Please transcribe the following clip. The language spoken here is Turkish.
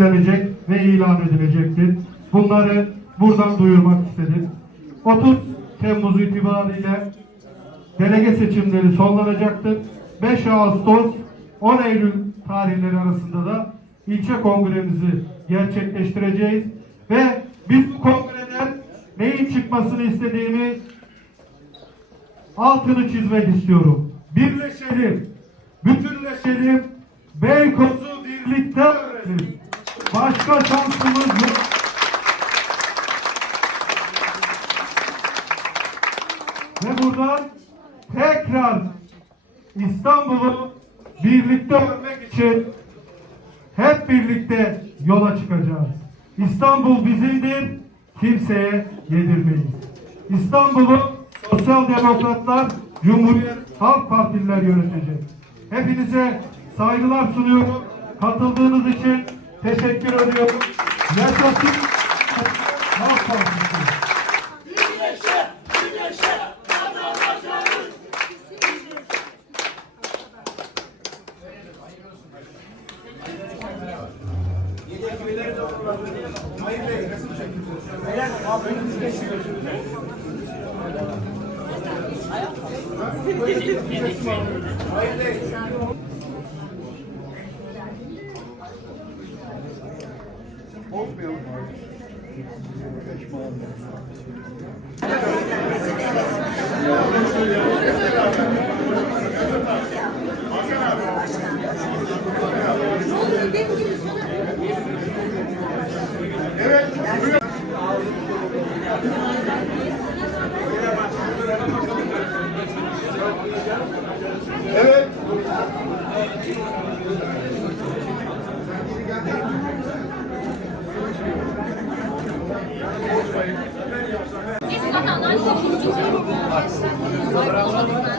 verilecek ve ilan edilecektir. Bunları buradan duyurmak istedim. 30 Temmuz itibariyle delege seçimleri sonlanacaktır. 5 Ağustos 10 Eylül tarihleri arasında da ilçe kongremizi gerçekleştireceğiz ve biz bu kongreden neyin çıkmasını istediğimi altını çizmek istiyorum. Birleşelim, bütünleşelim, Beykoz'u. Başka şansımız yok. Ve buradan tekrar İstanbul'u birlikte örmek için hep birlikte yola çıkacağız. İstanbul bizimdir, kimseye yedirmeyiz. İstanbul'u Sosyal Demokratlar, Cumhuriyet Halk Partililer yönetecek. Hepinize saygılar sunuyorum. Katıldığınız için teşekkür ediyorum. Yaşasın Halk Partisi. Biz vatandaşlık istiyoruz. Bana abla